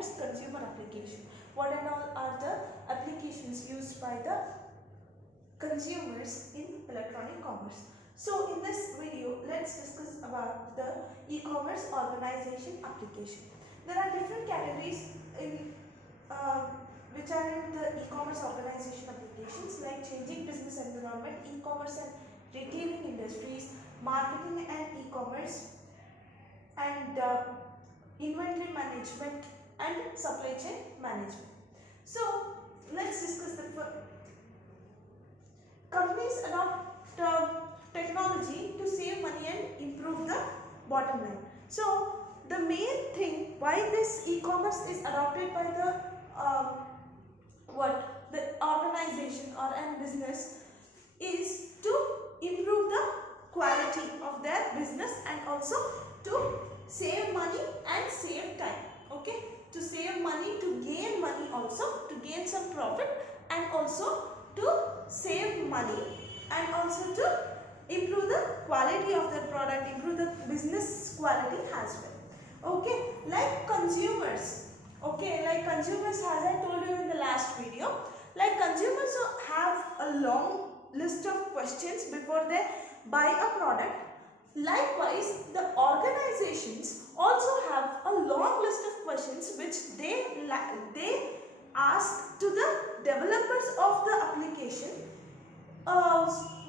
e-commerce consumer application. What and all are the applications used by the consumers in electronic commerce? So in this video, let's discuss about the e-commerce organization application. There are different categories in which are in the e-commerce organization applications, like changing business environment, e-commerce and retailing industries, marketing and e-commerce, and inventory management and supply chain management. So let's discuss the companies adopt technology to save money and improve the bottom line. So the main thing why this e-commerce is adopted by the the organization or an business is to improve the quality of their business and also to save money and save time. Okay, to save money, to gain money, also to gain some profit, and also to save money, and also to improve the quality of the product, improve the business quality as well. Okay, like consumers. Okay, like consumers, as I told you in the last video, like consumers have a long list of questions before they buy a product. Likewise, the organizations also have a long list of questions which they ask to the developers of the application.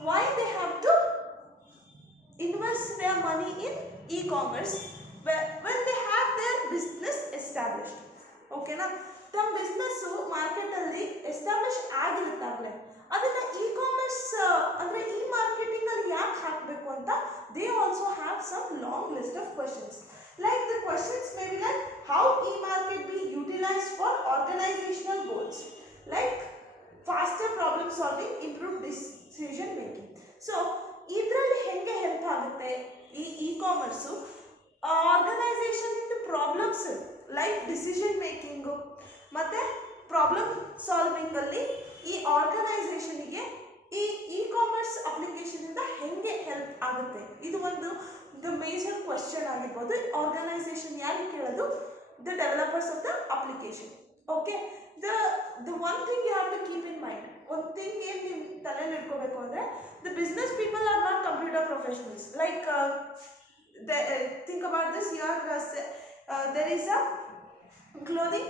Why they have to invest their money in e-commerce when they have their business established. Okay na, ತಮ್ಮ business market ಅಲ್ಲಿ establish ಆಗಿರುತ್ತಾಗಲೇ ಅದನ್ನ e-commerce ಅಂದ್ರೆ E marketing ಅಲ್ಲಿ ಯಾಕೆ ಹಾಕಬೇಕು ಅಂತ they also have some long list of questions. Like the questions may be like, how e-market be utilized for organizational goals, like faster problem solving, improved decision making. So ಇದರಲ್ಲಿ ಹೆಂಗೆ help ಆಗುತ್ತೆ ಈ e-commerce organisation ಇಂದ problems like decision making ಮತ್ತೆ problem solving ಅಲ್ಲಿ ಈ ಆರ್ಗನೈಸೇಷನ್ಗೆ ಈ e-commerce application ಇಂದ ಹೆಂಗೆ ಹೆಲ್ಪ್ ಆಗುತ್ತೆ, ಇದು ಒಂದು ದ ಮೇಜರ್ ಕ್ವೆಶ್ಚನ್ ಆಗಿರ್ಬೋದು. ಆರ್ಗನೈಸೇಷನ್ ಯಾರು ಕೇಳೋದು? The developers of the application. Okay, the one thing you have to keep in mind, ಒಂದು ಥಿಂಗ್ ಏನು ನಿಮ್ಮ ತಲೆಯಲ್ಲಿ ಇಟ್ಕೋಬೇಕು ಅಂದರೆ, the business people are not computer professionals. Like think about this, there is a clothing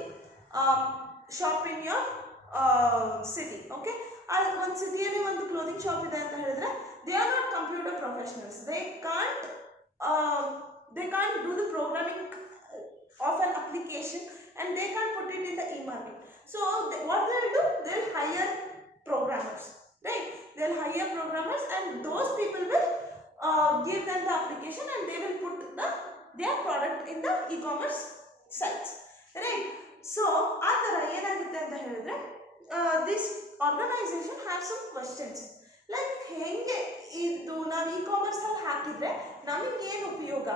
shop in your city. Okay, ಒಂದು ಸಿಟಿಯಲ್ಲಿ ಒಂದು clothing shop ಇದೆ ಅಂತ ಹೇಳಿದ್ರೆ, they are not computer professionals. They can't do the programming of an application and they can't put it in the e-market. So what they will do, they will hire programmers, right? They will hire programmers and those people will give them the application and they will put their product in the e-commerce sites, right? So ಆ ಥರ ಏನಾಗುತ್ತೆ ಅಂತ ಹೇಳಿದ್ರೆ, this organization have some questions like ಹೆಂಗೆ ಇದು ನಾವು e-commerce ಅಲ್ಲಿ ಹಾಕಿದ್ರೆ ನಮಗೆ ಏನು ಉಪಯೋಗ,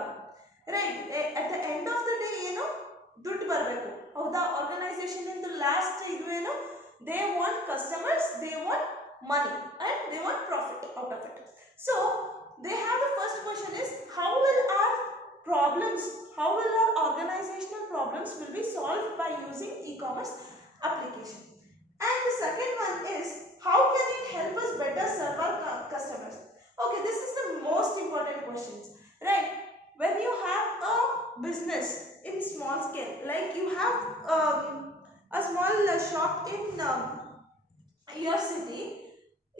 right? At the end of the day ಏನು ದುಡ್ಡು ಬರಬೇಕು, ಹೌದಾ? ಆರ್ಗನೈಸೇಷನ್ ಇಂದ ಲಾಸ್ಟ್ ಇದು ಏನು, they want customers, they want money and they want profit out of it. So they have the first question is, how will our problems, how will our organizational problems will be solved by using e-commerce application? And the second one is, how can it help us better serve our customers? Okay, this is the most important questions, right? When you have a business in small scale, like you have a small shop in your city.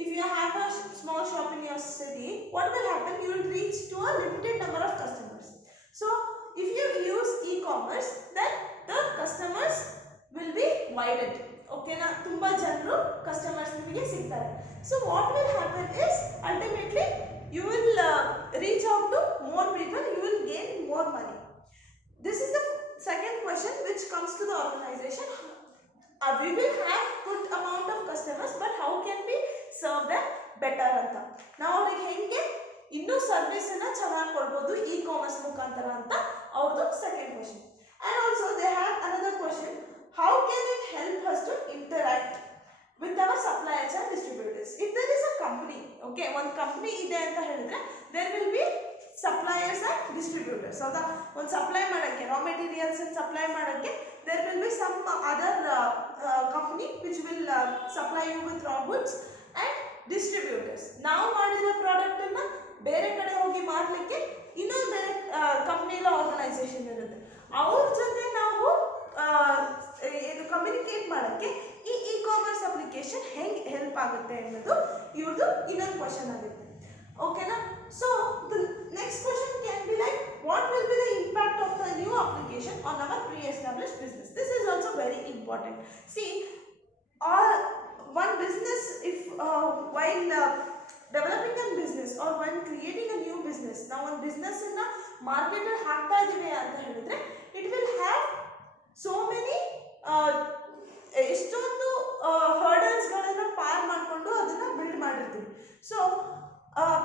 If you have a small shop in your city, what will happen? You will reach to a limited number of customers. So if you use e-commerce, then the customers will be widened. Okay na, tumba janru customers nimage sigtare. So what will happen is, ultimately you will reach out to more people, you will gain more money. This is the second question which comes to the organization. We will have good amount of customers, but how can we serve them better ಅಂತ, ನಾವು ಅವ್ರಿಗೆ ಹೆಂಗೆ ಇನ್ನೂ service ಅನ್ನ ಚೆನ್ನಾಗಿ ಕೊಡ್ಬೋದು e-commerce ಮುಖಾಂತರ ಅಂತ ಅವ್ರದ್ದು second question. And also they have another question, how can it help us to interact with our suppliers and distributors? If there is a company, okay, ಒಂದು ಕಂಪನಿ ಇದೆ ಅಂತ ಹೇಳಿದ್ರೆ there will be suppliers and distributors, ಹೌದಾ? ಒಂದು supply ಮಾಡೋಕ್ಕೆ, raw materials supply ಮಾಡೋಕ್ಕೆ there will be some other company which will supply you with raw goods and distributors. ನಾವು ಮಾಡಿದ ಪ್ರಾಡಕ್ಟ್ ಅನ್ನ ಬೇರೆ ಕಡೆ ಹೋಗಿ ಮಾರಲಿಕ್ಕೆ ಇನ್ನೊಂದು ಬೇರೆ ಕಂಪನಿ ಇಲ್ಲ ಆರ್ಗನೈಸೇಷನ್ ಇರುತ್ತೆ. ಅವ್ರ ಜೊತೆ ನಾವು ಕಮ್ಯುನಿಕೇಟ್ ಮಾಡೋಕ್ಕೆ ಈ ಕಾಮರ್ಸ್ ಅಪ್ಲಿಕೇಶನ್ ಹೆಂಗೆ ಹೆಲ್ಪ್ ಆಗುತ್ತೆ ಅನ್ನೋದು ಇವ್ರದ್ದು ಇನ್ನೊಂದು ಕ್ವಶನ್ ಆಗುತ್ತೆ. ಓಕೆನಾ? So the next question can be like, what will be the impact of the new application on our pre-established business? This is also very important. See, one business, if while developing a business or when creating a new business, now one business in the market ಅಲ್ಲಿ ಹಾಕ್ತಾ ಇದೀವಿ ಅಂತ ಹೇಳಿದ್ರೆ, it will have so many ಎಷ್ಟೊಂದು hurdles ಗಳನ್ನ ಪಾರ್ ಮಾಡಿಕೊಂಡು ಅದನ್ನ ಬಿಲ್ಡ್ ಮಾಡಿರ್ತೀವಿ. ಸೊ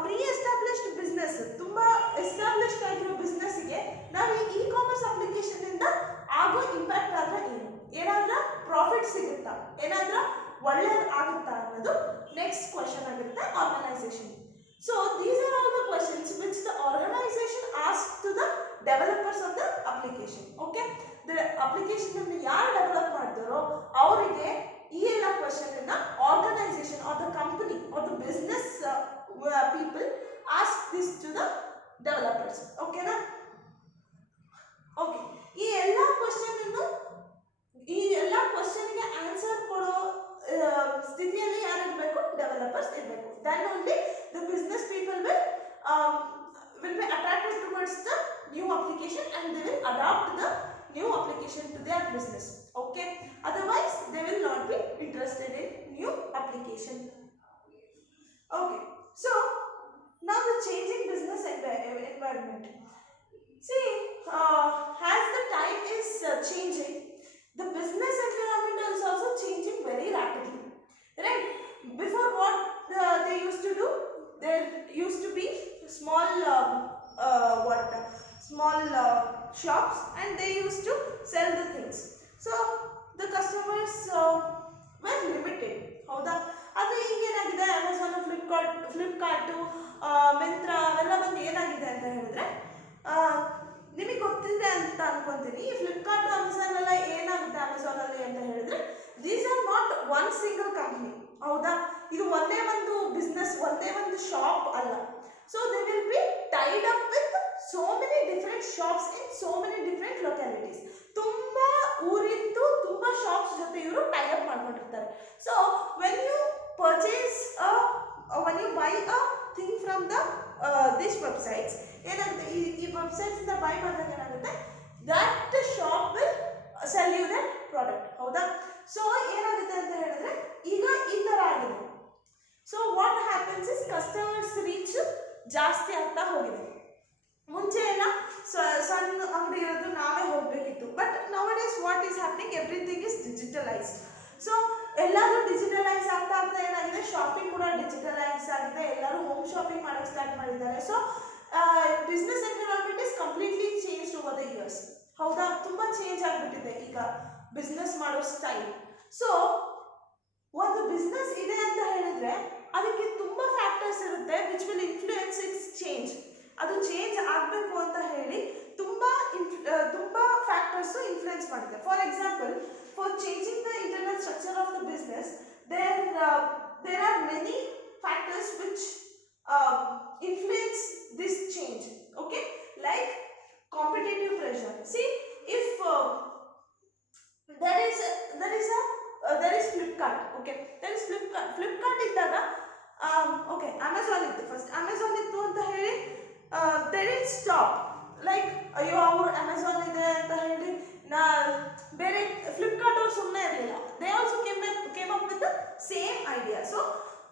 pre-established business, ತುಂಬಾ ಎಸ್ಟಾಬ್ಲಿಷ್ಡ್ ಆಗಿರೋ ಬಿಸ್ನೆಸ್ಗೆ ನಾವು ಈ ಕಾಮರ್ಸ್ ಅಪ್ಲಿಕೇಶನ್ ಇಂದ ಆಗೋ ಇಂಪ್ಯಾಕ್ಟ್ ಆದ್ರೆ ಏನು, ಏನಾದ್ರೂ ಪ್ರಾಫಿಟ್ ಸಿಗುತ್ತಾ, ಏನಾದ್ರೂ ಒಳ್ಳೇದು ಆಗುತ್ತಾ ಅನ್ನೋದು ನೆಕ್ಸ್ಟ್ ಕ್ವಶನ್ ಆಗಿರುತ್ತೆ organisation. So these are all the questions which the organisation ask to the developers of the application. Okay, the application ಅನ್ನು ಯಾರು ಡೆವಲಪ್ ಮಾಡ್ತಾರೋ ಅವರಿಗೆ ಈ ಎಲ್ಲ ಕ್ವಶನ್ ಅನ್ನ organisation or the company or the business people ask this to the developers. Okay na? Okay, ಈ ಎಲ್ಲ question ಗೆ ಆನ್ಸರ್ ಕೊಡೋ ಸ್ಥಿತಿಯಲ್ಲಿ ಯಾರು ಇರಬೇಕು? ಡೆವಲಪರ್ಸ್ ಇರಬೇಕು. then only the business people will be attracted towards the new application and they will adopt the new application to their business. Okay, otherwise they will not be interested in new application. Okay, so now the changing business environment. See, as the time is changing, the business environment is also changing very rapidly, right? Before, what they used to do, there used to be small shops and they used to sell the things. So the customers were limited. ಹೌದಾ? ಆದರೆ ಈಗ ಏನಾಗಿದೆ, Amazon, Flipkart, Myntra ಅವೆಲ್ಲ ಬಂದು ಏನಾಗಿದೆ ಅಂತ ಹೇಳಿದ್ರೆ, ನಿಮಗೆ ಗೊತ್ತಿದೆ ಅಂತ ಅನ್ಕೊಂತೀನಿ, ಈ ಫ್ಲಿಪ್ಕಾರ್ಟ್, ಅಮೆಝಾನ್ ಎಲ್ಲ ಏನಾಗುತ್ತೆ ಅಮೆಝಾನಲ್ಲಿ ಅಂತ ಹೇಳಿದ್ರೆ, these are not one single company. ಹೌದಾ? ಇದು ಒಂದೇ ಒಂದು ಬಿಸ್ನೆಸ್, ಒಂದೇ ಒಂದು ಶಾಪ್ ಅಲ್ಲ. So they will be tied up with so many different shops in so many different localities. ತುಂಬಾ ಊರಿಂದು ತುಂಬಾ ಶಾಪ್ಸ್ ಜೊತೆ ಇವರು ಟೈ ಅಪ್ ಮಾಡ್ಕೊಂಡಿರ್ತಾರೆ. So when you purchase when you buy a thing from the these websites, ಏನಾಗುತ್ತೆ, ಈ websites ಇಂದ by ಮಾಡಿದಾಗ ಏನಾಗುತ್ತೆ, that shop will sell you that product. ಹೌದಾ? ಸೊ ಏನಾಗುತ್ತೆ ಅಂತ ಹೇಳಿದ್ರೆ ಈಗ ಈ ತರ ಆಗಿದೆ. So what happens is customers reach ಜಾಸ್ತಿ ಆಗ್ತಾ ಹೋಗಿದೆ. ಮುಂಚೆ ಎಲ್ಲ ಸಣ್ಣ ಅಂಗಡಿ ಇರೋದು ನಾವೇ ಹೋಗಬೇಕಿತ್ತು. But ನೌಡೇಸ್ what is happening, everything is digitalise. So ಎಲ್ಲರೂ ಡಿಜಿಟಲೈಸ್ ಆಗ್ತಾ ಏನಾಗಿದೆ, ಶಾಪಿಂಗ್ ಕೂಡ ಡಿಜಿಟಲೈಸ್ ಆಗಿದೆ. ಎಲ್ಲರೂ ಹೋಮ್ ಶಾಪಿಂಗ್ ಮಾಡಕ್ಕೆ ಸ್ಟಾರ್ಟ್ ಮಾಡಿದ್ದಾರೆ. So business environment is completely change over the years. ಹೌದಾ? ತುಂಬಾ ಚೇಂಜ್ ಆಗಿಬಿಟ್ಟಿದೆ ಈಗ ಬಿಸ್ನೆಸ್ ಮಾಡೋ ಸ್ಟೈಲ್. ಸೊ ಒಂದು ಬಿಸ್ನೆಸ್ ಇದೆ ಅಂತ ಹೇಳಿದ್ರೆ ಅದಕ್ಕೆ ತುಂಬಾ ಫ್ಯಾಕ್ಟರ್ಸ್ ಇರುತ್ತೆ which will influence it's change. ಅದು ಚೇಂಜ್ ಆಗಬೇಕು ಅಂತ ಹೇಳಿ ತುಂಬಾ ಫ್ಯಾಕ್ಟರ್ಸ್ ಇನ್ಫ್ಲೂಯೆನ್ಸ್ ಮಾಡಿದೆ. For example, for changing the internal structure of the business, there are many factors which influence this change. Okay, like competitive pressure. See, if there is Flipkart. Okay, there is Flipkart iddaga, okay, Amazon iddu. First Amazon iddu anta heli they didn't stop like ಅಯ್ಯೋ ಅವರು Amazon ಇದೆ ಅಂತ ಹೇಳಿ ಬೇರೆ ಫ್ಲಿಪ್ಕಾರ್ಟ್ ಅವರು ಸುಮ್ಮನೆ ಇರಲಿಲ್ಲ. They also came up with the same idea. So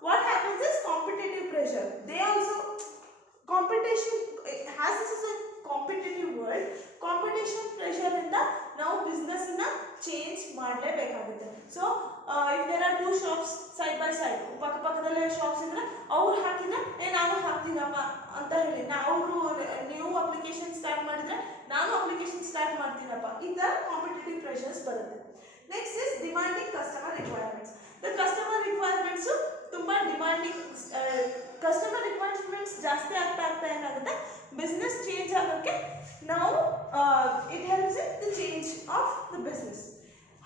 what happens is competitive pressure. They also competition has this is a competitive world. Competition pressure ಇಂದ ನಾವು ಬಿಸ್ನೆಸ್ ನ ಚೇಂಜ್ ಮಾಡಲೇಬೇಕಾಗುತ್ತೆ. So if there are two shops side by side, ಪಕ್ಕದಲ್ಲೇ shops ಇದ್ರೆ ಅವ್ರು ಹಾಕಿದ್ರೆ ನಾನು ಹಾಕ್ತೀನಪ್ಪ ಅಂತ ಹೇಳಿ, ಅವರು ನ್ಯೂ ಅಪ್ಲಿಕೇಶನ್ ಸ್ಟಾರ್ಟ್ ಮಾಡಿದ್ರೆ ನಾನು ಅಪ್ಲಿಕೇಶನ್ ಸ್ಟಾರ್ಟ್ ಮಾಡ್ತೀನಪ್ಪ, ಈ ಥರ ಕಾಂಪಿಟೇಟಿವ್ ಪ್ರೆಷರ್ಸ್ ಬರುತ್ತೆ. Next is demanding customer requirements. The customer requirements ತುಂಬ ಡಿಮಾಂಡಿಂಗ್, ಕಸ್ಟಮರ್ ರಿಕ್ವೈರ್ಮೆಂಟ್ಸ್ ಜಾಸ್ತಿ ಆಗ್ತಾ ಏನಾಗುತ್ತೆ, ಬಿಸ್ನೆಸ್ ಚೇಂಜ್ ಆಗೋಕ್ಕೆ ನಾವು it helps in the change of of the business.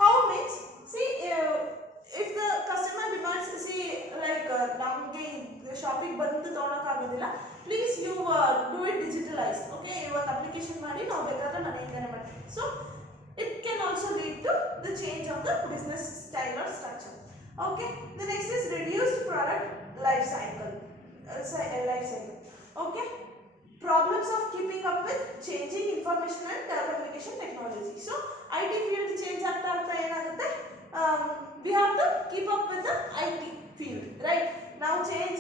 How means, see, if the customer demands, see, like namge shopping bandu ತಗೊಳಕ ಆಗೋದಿಲ್ಲ, please you do it digitalized. Okay, ಇವತ್ತು application ಮಾಡಿ ನಾವು ಬೇಕಾದ್ರೆ ಮನೆಯಿಂದನೇ ಮಾಡ್ತೀವಿ. So it can also lead to the change of the business style or structure. Okay, the next is reduced product life cycle. Okay, problems of keeping up with changing information and communication technology. So IT field change ಆಗ್ತಾ ಆಗ್ತಾ ಏನಾಗುತ್ತೆ, we have to keep up with the IT field, right? Now change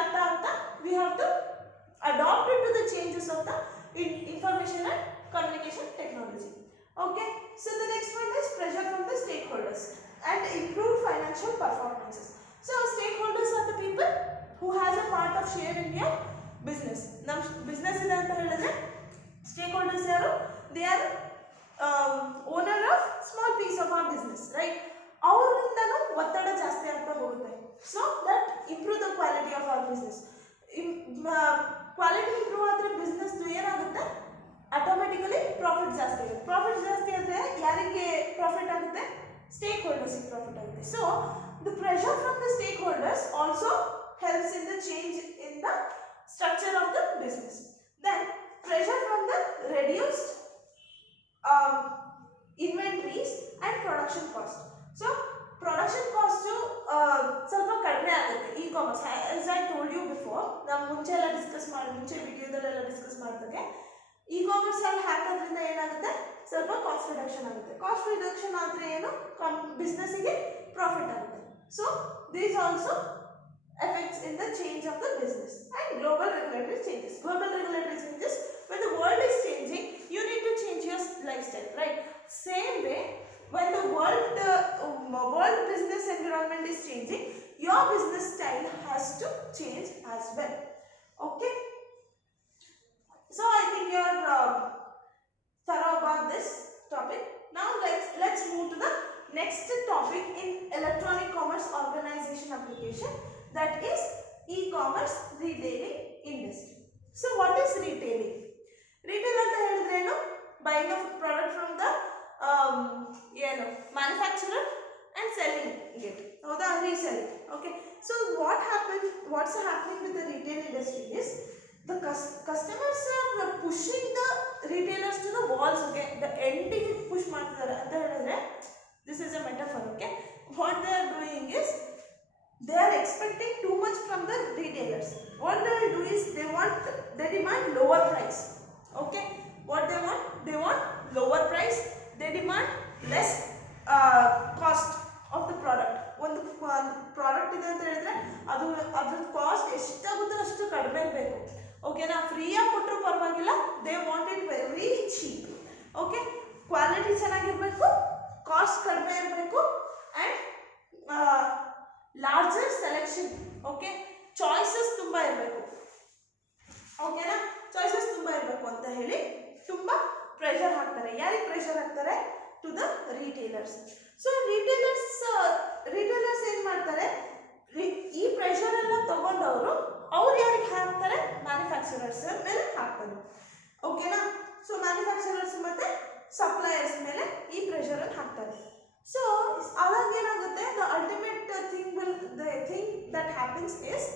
ಆಗ್ತಾ ಆಗ್ತಾ we have to adopt it to the changes of the information and communication technology. Okay, so the next one is pressure from the stakeholders and improved financial performances. So stakeholders are the people who has a part of share in your business. Nam business ಇದೆ ಅಂತ ಹೇಳಿದ್ರೆ stakeholders ಯಾರು? They are owner of small piece of our business, right? ಅವರಿಂದನೂ ಒತ್ತಡ ಜಾಸ್ತಿ ಆಗ್ತಾ ಹೋಗುತ್ತೆ. So that improve the quality of our business. Quality improve ಆದರೆ business ಏನಾಗುತ್ತೆ, ಆಟೋಮೆಟಿಕಲಿ ಪ್ರಾಫಿಟ್ ಜಾಸ್ತಿ ಆಗುತ್ತೆ. ಪ್ರಾಫಿಟ್ ಜಾಸ್ತಿ ಆದರೆ ಯಾರಿಗೆ ಪ್ರಾಫಿಟ್ ಆಗುತ್ತೆ? ಸ್ಟೇಕ್ಹೋಲ್ಡರ್ಸ್ ಪ್ರಾಫಿಟ್ ಆಗುತ್ತೆ. So the pressure from the stakeholders also helps in the change in the structure of the business. Then pressure from the reduced inventories and production cost. So production cost ಸ್ವಲ್ಪ ಕಡಿಮೆ ಆಗುತ್ತೆ e-commerce. As I told you before, ನಾವು ಮುಂಚೆ ವಿಡಿಯೋದಲ್ಲೆಲ್ಲ discuss ಮಾಡಿದಾಗ e-commerce ಅಲ್ಲಿ ಹಾಕೋದ್ರಿಂದ ಏನಾಗುತ್ತೆ, ಸ್ವಲ್ಪ ಕಾಸ್ಟ್ ರಿಡಕ್ಷನ್ ಆಗುತ್ತೆ. ಕಾಸ್ಟ್ ರಿಡಕ್ಷನ್ ಆದರೆ ಏನು, ಬಿಸ್ನೆಸ್ಸಿಗೆ ಪ್ರಾಫಿಟ್ ಆಗುತ್ತೆ. So these also affects in the change of the business. And global regulatory changes. Global regulatory changes, when the world is changing, you need to change your lifestyle, right? Same way, when the world business environment is changing, your business style has to change as well. Okay, so I think you are thorough about this topic. Now let's move to the next topic in electronic commerce organization application, that is e-commerce retailing industry. So what is retailing? Retail anta helidre enu, buying a product from the manufacturer and selling it, or the reselling. Okay, so what's happening with the retail industry is the customers are pushing the retailers to the walls. Okay, the ending push ಮಾಡ್ತಿದ್ದಾರೆ ಅಂತ ಹೇಳಿದ್ರೆ, this is a metaphor. Okay, what they are doing is they are expecting too much from the retailers. What they will do is they demand lower price. Okay, what they want lower price. They demand less cost of the product. ಒಂದು product ಇದೆ ಅಂತ ಹೇಳಿದ್ರೆ ಅದ್ರ cost ಎಷ್ಟಾಗುತ್ತೋ ಅಷ್ಟು ಕಡಿಮೆ ಇರಬೇಕು. ಓಕೆನಾ, ಫ್ರೀಯಾಗಿ ಕೊಟ್ಟರು ಪರವಾಗಿಲ್ಲ, they want it very cheap. Okay, quality ಚೆನ್ನಾಗಿರಬೇಕು, ಕಾಸ್ಟ್ ಕಡಿಮೆ ಇರಬೇಕು, and larger selection. Okay, choices ತುಂಬ ಇರಬೇಕು. ಓಕೆನಾ, ಚಾಯ್ಸಸ್ ತುಂಬ ಇರಬೇಕು ಅಂತ ಹೇಳಿ ತುಂಬ ಪ್ರೆಷರ್ ಹಾಕ್ತಾರೆ. ಯಾರಿಗೆ ಪ್ರೆಷರ್ ಹಾಕ್ತಾರೆ? To the retailers. So retailers ಏನು ಮಾಡ್ತಾರೆ, ಈ ಪ್ರೆಷರ್ ಎಲ್ಲ ತಗೊಂಡವರು ಅವ್ರು ಯಾರಿಗೆ ಹಾಕ್ತಾರೆ? ಮ್ಯಾನುಫ್ಯಾಕ್ಚರರ್ಸ್ ಮೇಲೆ ಹಾಕ್ತಾರೆ. ಓಕೆನಾ, ಸೊ ಮ್ಯಾನುಫ್ಯಾಕ್ಚರರ್ಸ್ ಮತ್ತು ಸಪ್ಲೈಯರ್ಸ್ ಮೇಲೆ ಈ ಪ್ರೆಷರನ್ನು ಹಾಕ್ತಾರೆ. ಸೊ ಅವಾಗ ಏನಾಗುತ್ತೆ, the ultimate thing that happens is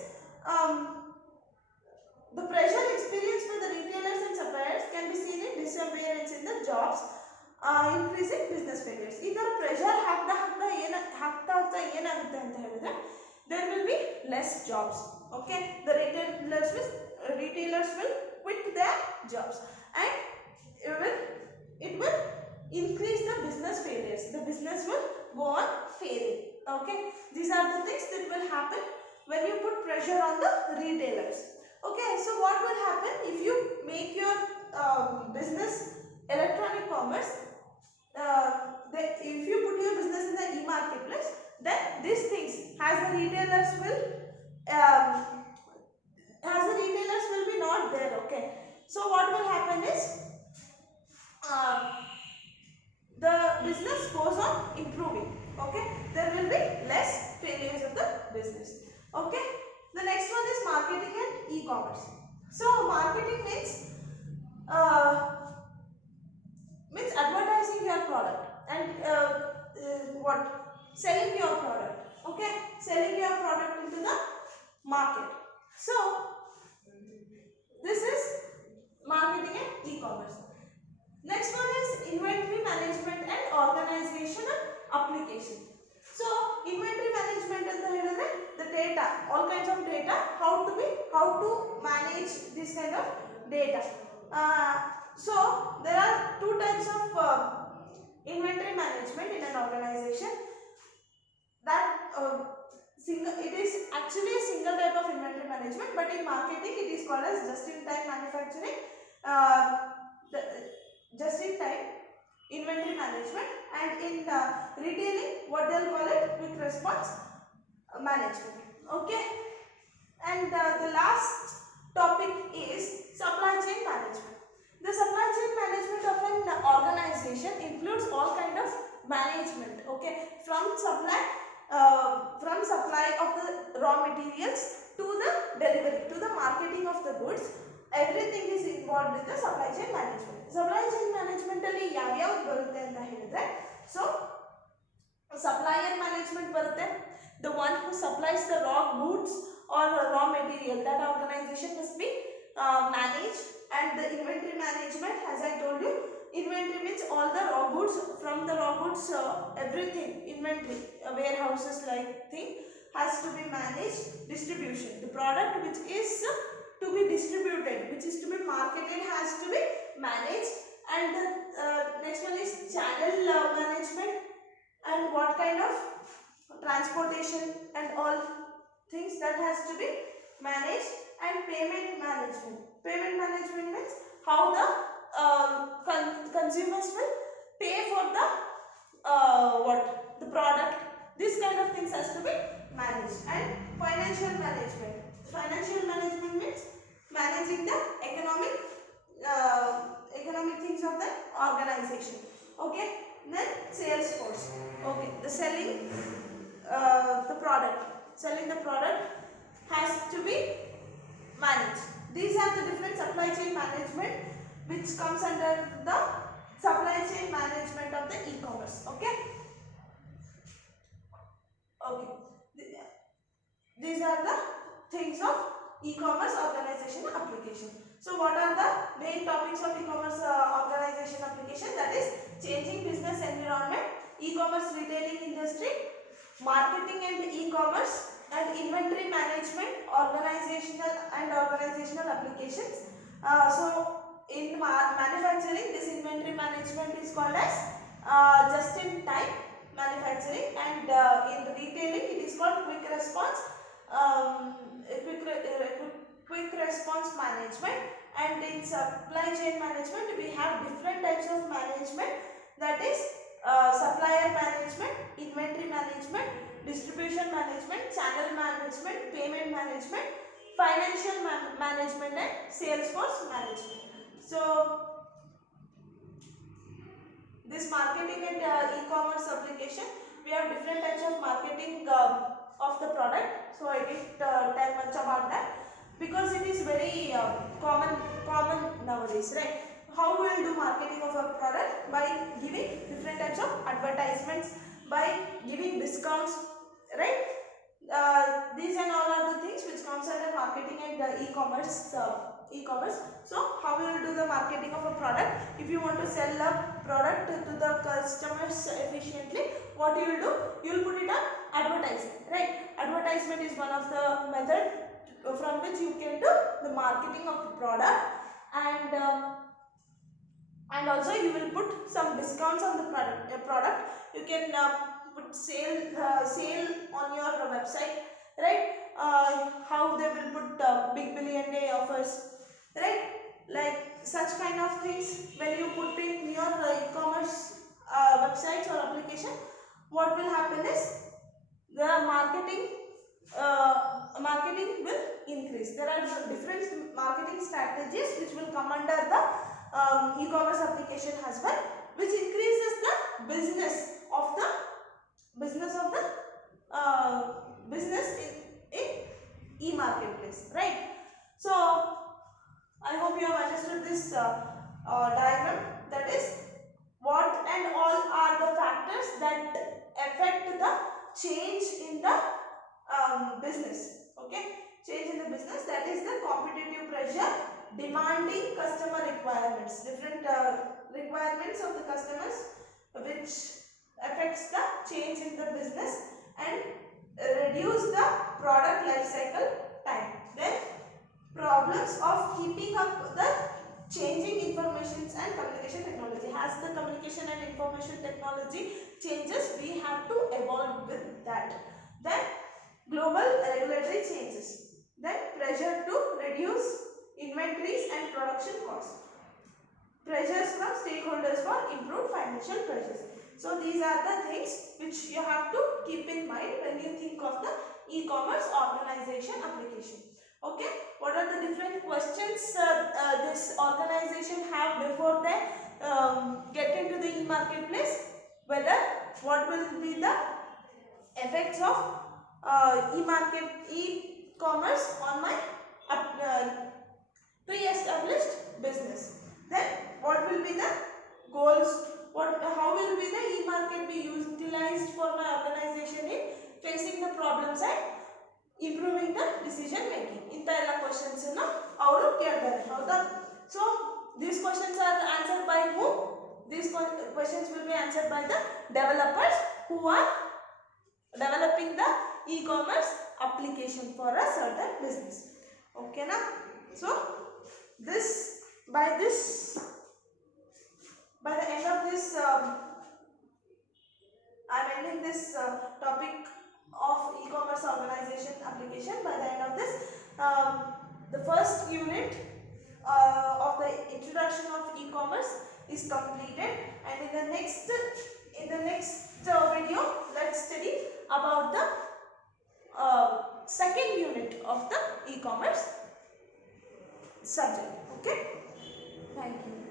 the pressure experienced by the retailers and suppliers can be seen in disappearance in the jobs, increasing business failures. ಇದರ ಪ್ರೆಷರ್ ಹಾಕ್ತಾ ಏನಾಗುತ್ತೆ ಅಂತ ಹೇಳಿದ್ರೆ, there will be less jobs. Okay, the retailers will quit their jobs, and it will increase the business failures. The business will go on failing. Okay, these are the things that will happen when you put pressure on the retailers. Okay, so what will happen if you make your business electronic commerce? If you put your business in the e-marketplace, then these things as the retailers will be not there. Okay, so what will happen is the business goes on improving. Okay, there will be less failures of the business. Okay, the next one is marketing and e-commerce. So marketing means means advertising your product and what selling your product. Okay, selling your product into the market. So this is marketing and e-commerce. Next one is inventory management and organizational application. So inventory management ಅಂತ ಹೇಳಿದ್ರೆ the data, all kinds of data, how to manage this kind of data. So there are two types of inventory management in an organization. That it is actually a single type of inventory management, but in marketing it is called as just-in-time manufacturing, just-in-time inventory management, and in retailing what they'll call it quick response management. Okay, and the last topic is supply chain management. The supply chain management of an organization includes all kind of management. Okay, from supply of the raw materials to the delivery to the marketing of the goods, everything is involved in the supply chain management. Supply chain management ಅಲ್ಲಿ ಯಾವ ಯಾವ ಬರುತ್ತೆ ಅಂತ ಹೇಳಿದ್ರೆ, so supplier management ಬರುತ್ತೆ, the one who supplies the raw goods or raw material, that organization must be managed. And the inventory management, as I told you, inventory means all the raw goods, from the raw goods everything, inventory, warehouses like thing has to be managed. Distribution, the product which is to be distributed, which is to be marketed, has to be managed. And the next one is channel management, and what kind of transportation and all things that has to be managed. And payment management, payment management means how the consumers will pay for the the product. This kind of things has to be managed. And financial management, financial management means managing the economic things of the organization. Okay, then sales force. Okay, the selling the product has to be managed. These are the different supply chain management which comes under the supply chain management of the e-commerce. Okay, these are the things of e-commerce organization application. So what are the main topics of e-commerce organization application? That is changing business environment, e-commerce retailing industry, marketing and e-commerce, and inventory management, organizational applications. So in manufacturing, this inventory management is called as just-in-time manufacturing, and in retailing it is called quick response management. And in supply chain management we have different types of management, that is supplier management, inventory management, distribution management, channel management, payment management, financial management, and sales force management. So this marketing and e-commerce application, we have different types of marketing of the product. So I didn't tell much about that because it is very common nowadays, right? How we will do marketing of a product? By giving different types of advertisements, by giving discounts, right? These and all are the things which comes under marketing and e-commerce. So how we will do the marketing of a product? If you want to sell a product to the customers efficiently, what you will do? You will put it on advertising, right? Advertisement is one of the method from which you can do the marketing of the product. And also you will put some discounts on the product. You can put sale on your website, right? How they will put big billion day offers, right? Like such kind of things when you put in your e-commerce websites or application, what will happen is the marketing will increase. There are different marketing strategies which will come under the e-commerce application as well, which increases the business of the business in e-marketplace, right? So I hope you have understood this diagram. That is what and all are the factors that affect the change in the business. Okay, change in the business, that is the competitive pressure, demanding customer requirements, different requirements of the customers which affects the change in the business and reduce the product life cycle time. Then problems of keeping up the changing information and communication technology. As the communication and information technology changes, we have to evolve with that. Then global regulatory changes. Then pressure to reduce inventories and production costs. Pressures from stakeholders for improved financial pressures. So these are the things which you have to keep in mind when you think of the e-commerce organization application. Okay, what are the different questions this organization have before they get into the e-marketplace? Whether what will be the effects of e-commerce on my pre-established business. Then what will be the goals? How will be the e-market be utilized for my organization in facing the problems and improving the decision making? ಇಂತ ಎಲ್ಲ questions ಅನ್ನು ಅವರು ಕೇಳ್ತಾರೆ ಹೌದಾ? So these questions are answered by who? These questions will be answered by the developers who are developing the e-commerce application for a certain business. Okay na? So by the end of this I am ending this topic of e-commerce organization application. By the end of this the first unit of the introduction of e-commerce is completed, and in the next video let's study about the second unit of the e-commerce subject. Okay, thank you.